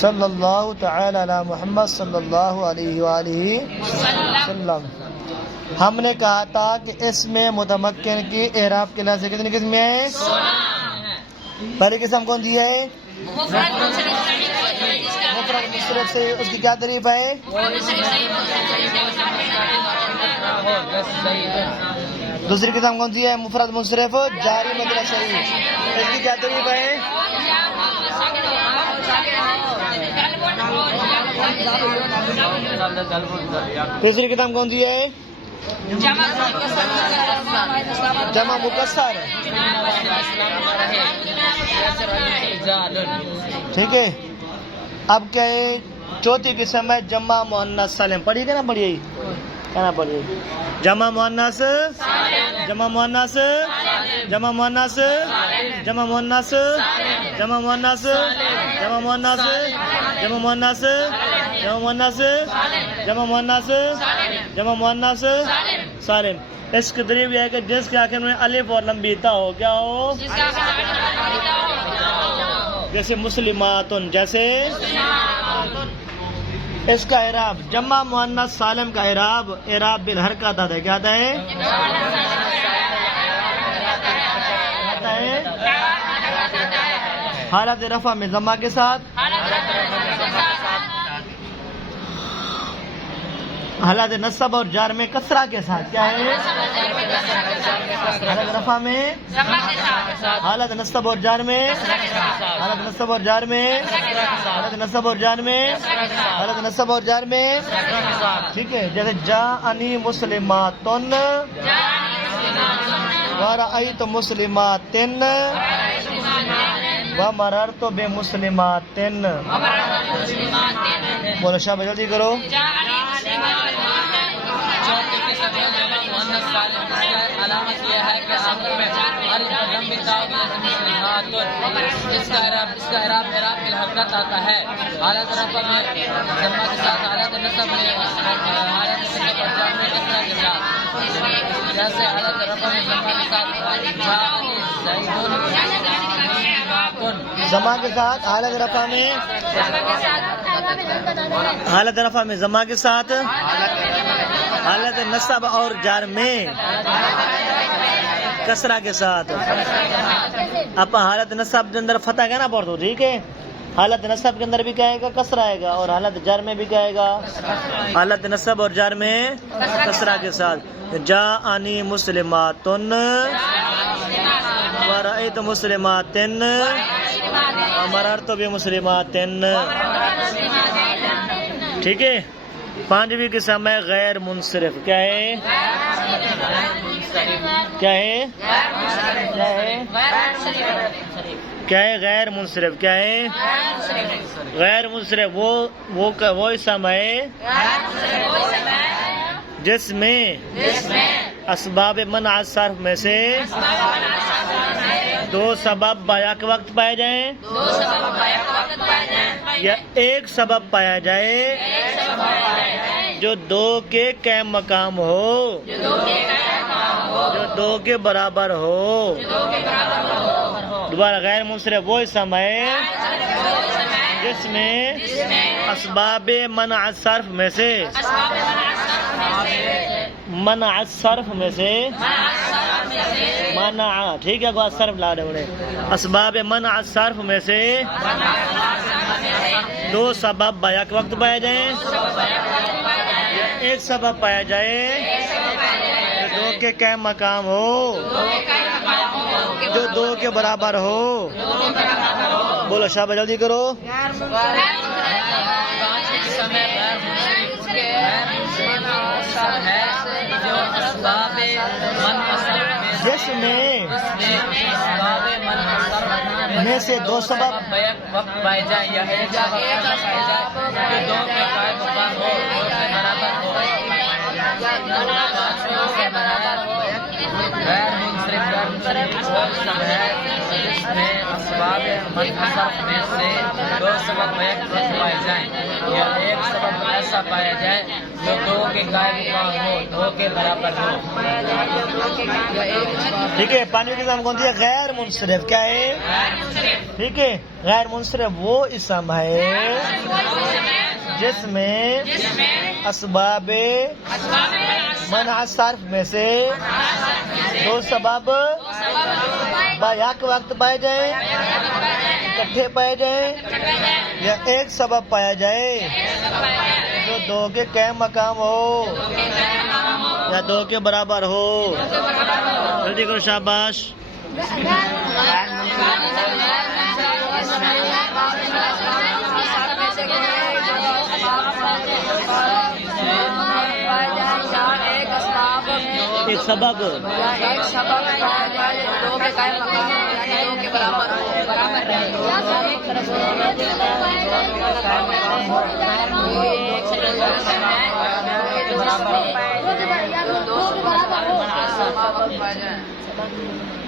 صلی اللہ تعالی علی محمد صلی اللہ علیہ وآلہ وسلم۔ ہم نے کہا تھا کہ اس میں متمکن کی اعراب کے لحاظ سے کتنی قسمیں ہیں؟ پہلی قسم کون سی ہے؟ مفرد منصرف سے اس کی کیا تعریف ہے؟ دوسری قسم کون سی ہے؟ مفرد منصرف جاری مجرور صحیح، اس کی کیا تعریف ہے؟ تیسری قسم کون سی ہے؟ جمع مکسر، ٹھیک ہے۔ اب کیا ہے؟ چوتھی قسم ہے جمع مؤنث سالم۔ پڑھیے گا نا، پڑھیے کہنا پڑھیے جمع مؤنث، جمع مؤنث، جمع مؤنث، جمع مؤنث، جمع مؤنث، جمع مؤنث، جمع مؤنث، جمع مؤنث، جمع مؤنث، جمع مؤنث سالم۔ اس کی تعریف یہ ہے کہ جس کے آخر میں الف اور لمبی تا ہو، کیا ہو؟ جیسے مسلماتن، جیسے اس کا اعراب جمع مؤنث سالم کا اعراب بالحرکات آتا ہے۔ کیا آتا ہے؟ آتا ہے حالت رفع میں ضمہ کے ساتھ، حالت نصب اور جار میں کسرہ کے ساتھ۔ کیا ہے؟ حالت رفع میں، حالت نصب اور جار میں، حالت نصب اور جار میں، حالت نصب اور جار میں، حالت نصب اور جار میں، ٹھیک ہے۔ جیسے جاءنی مسلماتن ورأیت مسلماتن ومررت بمسلماتن۔ بولو شاہ جلدی کرو۔ علامت یہ ہے کہ آخر میں اس کا اعراب بالحرکت آتا ہے۔ حالت رفع میں ضمہ کے ساتھ، حالت نصب میں حالت نصب اور جر میں کسرہ کے ساتھ۔ جیسے حالت رفع میں ضمہ کے ساتھ ضمہ کے ساتھ، حالت رفع میں، حالت رفع میں ضمہ کے ساتھ، حالت نصب اور جار میں کسرہ کے ساتھ۔ اب حالت نصب کے اندر فتح کا نا پڑھ دو، ٹھیک ہے۔ حالت نصب کے اندر بھی کیا آئے گا؟ کسرہ آئے گا، اور حالت جار میں بھی کیا آئے گا؟ حالت نصب اور جار میں کسرہ کے ساتھ۔ جاءنی مسلماتن ورأیت مسلماتن ومررت بمسلماتن، ٹھیک ہے۔ پانچویں قسم ہے غیر منصرف۔ کیا ہے؟ کیا ہے؟ کیا ہے؟ کیا ہے غیر منصرف؟ کیا ہے غیر منصرف؟ وہ اسم ہے جس میں اسباب منع صرف میں سے دو سبب بیک وقت پائے جائیں یا ایک سبب پایا جائے جو دو کے قائم مقام ہو، جو دو کے برابر ہو۔ دوبارہ غیر منصرف وہ اسم ہے جس میں اسباب منع صرف میں سے، منع صرف میں سے، منع، ٹھیک ہے، صرف لا رہے بڑے، اسباب منع صرف میں سے دو سبب بیک وقت پایا جائیں یا ایک سبب پایا جائے جو دو کے قائم مقام ہو، جو دو کے برابر ہو۔ بولو شابہ جلدی کرو۔ جس میں سے دو سبب وقت پائے جائے یا ایک سبب پائے جائے جو دو کے قائم مقام ہو، دو کے برابر ہو، غیر منصرف وہ اسم ہے جس میں اسباب منع صرف میں سے دو سبب بیک وقت پائے جائیں یا ایک سبب ایسا پایا جائے جو دو کے قائم مقام ہو، دو کے برابر ہو. ٹھیک ہے. پانچویں کی اسم کون سی ہے؟ غیر منصرف. کیا ہے؟ ٹھیک ہے. غیر منصرف وہ اسم ہے جس میں اسباب منع صرف میں سے دو سبب بیک وقت پائے جائیں، اکٹھے پائے جائیں، یا ایک سبب پایا جائے جو دو کے قائم مقام ہو یا دو کے برابر ہو. جلدی کرو، شاباش. ایک سبب دو کے قائم مقام دو کے برابر ہو.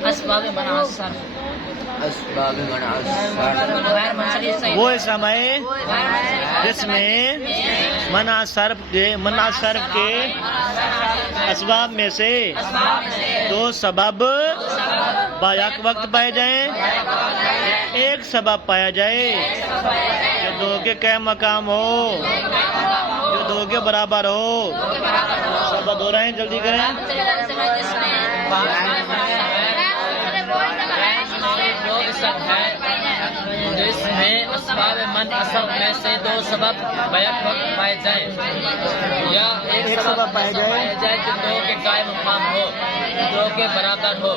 اسباب منع صرف، اسباب منع صرف وہ اسم ہے جس میں منع صرف کے اسباب میں سے دو سبب بیک وقت پائے جائیں، ایک سبب پایا جائے جو دو کے قائم مقام ہو، جو دو کے برابر ہو. سبب ہو رہے ہیں، جلدی کریں. وہ اسم ہے جس میں اسباب منع صرف میں سے دو سبب بیک وقت پائے جائیں یا ایک سبب پایا جائے جو دو کے قائم مقام ہو، دو کے برابر ہو.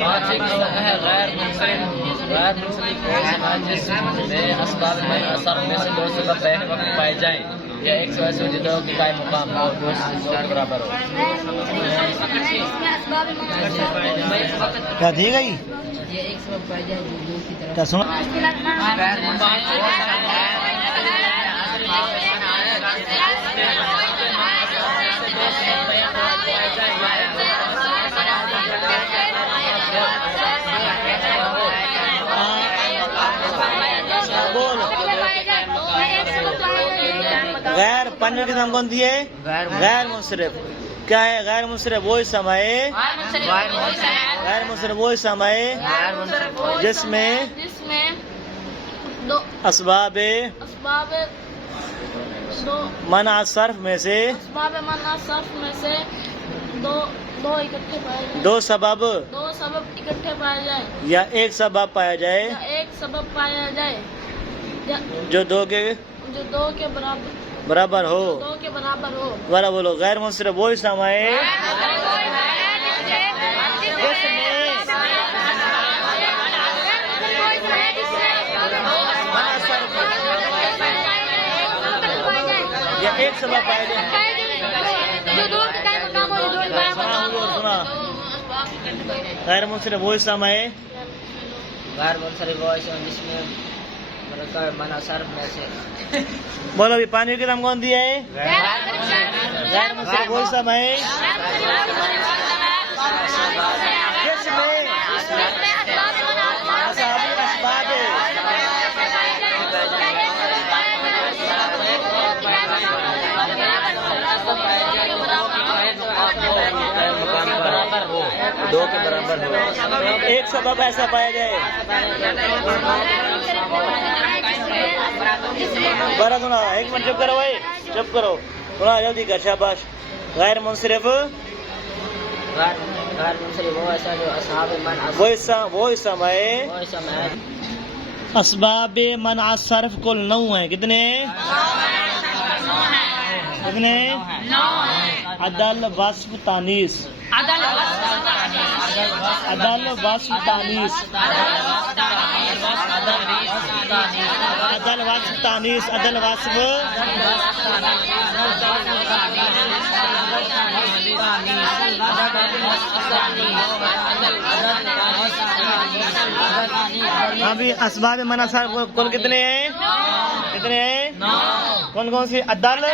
پانچویں قسم ہے غیر منصرف. غیر منصرف وہ اسم ہے جس میں اسباب منع صرف میں سے دو سبب بیک وقت پائے جائیں یا ایک سبب جو دو کے قائم مقام ہو، دو کے برابر ہو. کیا دی گئی؟ ایک سبب پایا جائے جو دو کی طرف کیا سنا؟ غیر پانچویں کی نام کون سی ہے؟ غیر منصرف. کیا ہے غیر منصرف؟ وہ اسم ہے غیر منصرف وہ اسم ہے جس میں اسباب منع صرف میں سے دو سبب اکٹھے پائے جائے یا ایک سبب پایا جائے جو دو کے برابر ہو. دوبارہ بولو. غیر منصرف وہ اسم ہے جس میں منع صرف یا ایک سبب پایا جائے. سنا. غیر منصرف وہ اسم ہے غیر منصرف وہ اسم جس میں منع صرف میں سے بولو ابھی پانچویں کی نام کون دیا ہے؟ غیر منصرف وہ اسم ہے جس میں اسباب دو کے برابر ہو، ایک سبب ایسا پایا جائے. بارہ سنا. ایک منٹ چپ کرو بھائی، چپ کرو. سنا جلدی کر. شاباش. غیر منصرف وہ اسم ہے اسباب منع صرف کل 9 ہیں. کتنے؟ عدل وصف تانیث. عدل وصف تانیث. عدل وصف تانیث. عدل وصف ابھی اسباب منع صرف کل کتنے ہیں؟ کون سی؟ عدل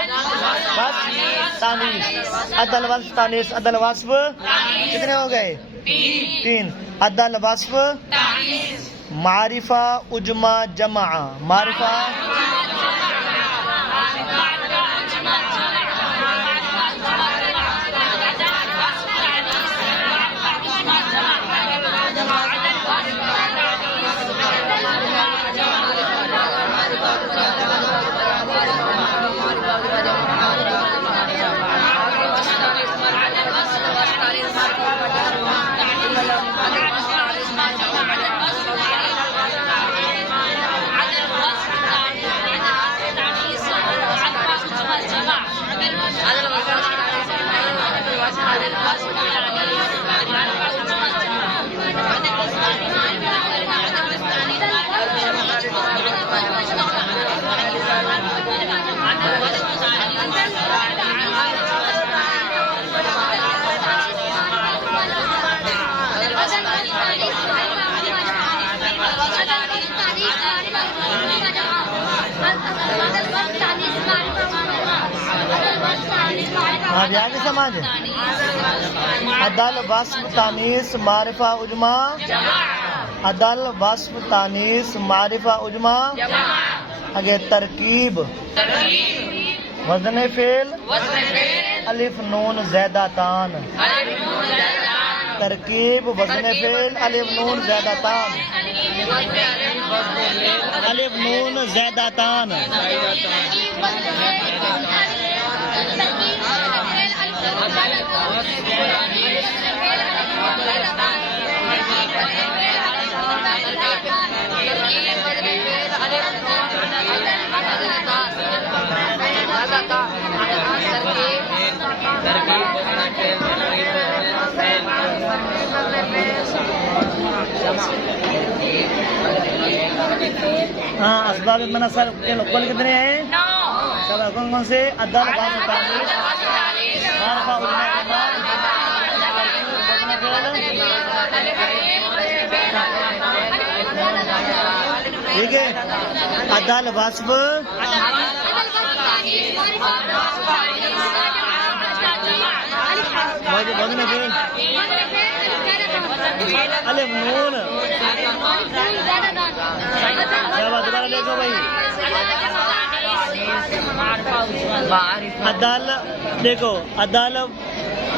وصف تانیث. عدل وصف تانیث. عدل وصف کتنے ہو گئے؟ 3. عدل وصف معرفہ اجمع جمع. معرفہ ہاں جی آگے سمجھ عدل وصف تانیث معرفہ اجمع عدل وصف تانیث معرفہ اجمع آگے ترکیب وزن فعل الف نون زیادہ تان ترکیب وزن فعل الف نون زیادہ تان الف نون زیادہ تان ہاں اسباب منصر کل کتنے ہیں؟ سب کون کون سے؟ عدل وصف تانیث معرفہ اجمع ٹھیک ہے عدل وصف وزن فعل الف نون دوبارہ دیکھو بھائی عدل دیکھو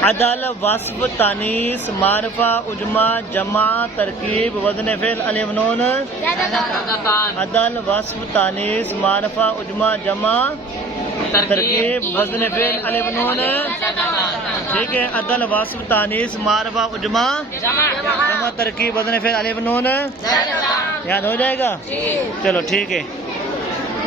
عدل وصف تانیث معرفہ اجمع جمع ترکیب وزن فعل الف نون عدل وصف تانیث معرفہ اجمع جمع ترکیب وزن فعل الف نون ٹھیک ہے عدل وصف تانیث معرفہ اجمع جمع ترکیب وزن فعل الف نون یاد ہو جائے گا چلو ٹھیک ہے